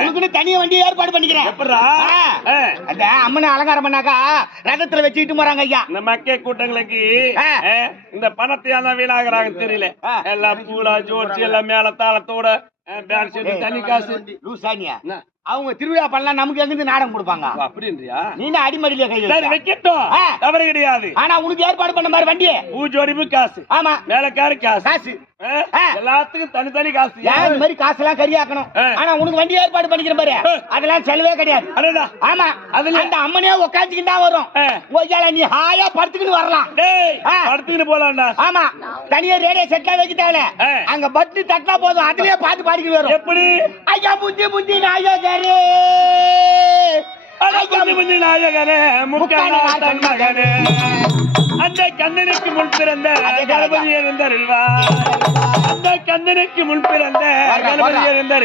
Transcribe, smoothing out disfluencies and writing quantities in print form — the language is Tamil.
உனக்குன்னு தனியா வண்டி ஏற்பாடு பண்ணிக்கிறேன். எப்படா அந்த அம்மனை அலங்காரம் பண்ணாக்கா ரதத்துல வச்சுக்கிட்டு போறாங்க ஐயா. இந்த மக்கள் கூட்டங்களுக்கு இந்த பணத்தை தான் வீணாகிறாங்க தெரியல. எல்லாம் பூரா ஜோடிச்சு எல்லாம் மேல தாளத்தோட தனி காசு லூசானியா அவங்க திருவிழா பண்ணலாம். நமக்கு எங்கிருந்து நாடகம் கொடுப்பாங்க அப்படின்றியா? நீ அடிமடியில கை வைக்கட்டும், தவறு கிடையாது. ஆனா உனக்கு ஏற்பாடு பண்ண மாதிரி வண்டி பூஜோடிப்பு காசு. ஆமா, வேலைக்காரு காசு. காசு எல்லாத்துக்கும் தனித்தனி காசு. இந்த மாதிரி காசு எல்லாம் கரியாக்கணும். ஆனா உனக்கு வண்டி ஏற்பாடு பண்ணிக்கிற பாரு, அதெல்லாம் செலவே கிடையாது. ஆமா, அதுல அந்த அம்மனே உட்காந்துக்கிட்டு தான் வரும். நீ ஹாயா படுத்துக்கிட்டு வரலாம். படுத்துக்கிட்டு போலாம்டா. ஆமா, தனியா ரேடியோ செட்டா வச்சுட்டால அங்க பட்டு தட்டா போதும், அதுலயே பாட்டு பாடிக்கிட்டு வரும். எப்படி? ஐயா புத்தி புத்தி நாயகரே, புத்தி நாயகரே, முக்கான மகனே, அந்த கண்ணனுக்கு முன் பிறந்த கணபதி இருந்தார். அந்த கண்ணனுக்கு முன் பிறந்த கணபதி இருந்தார்.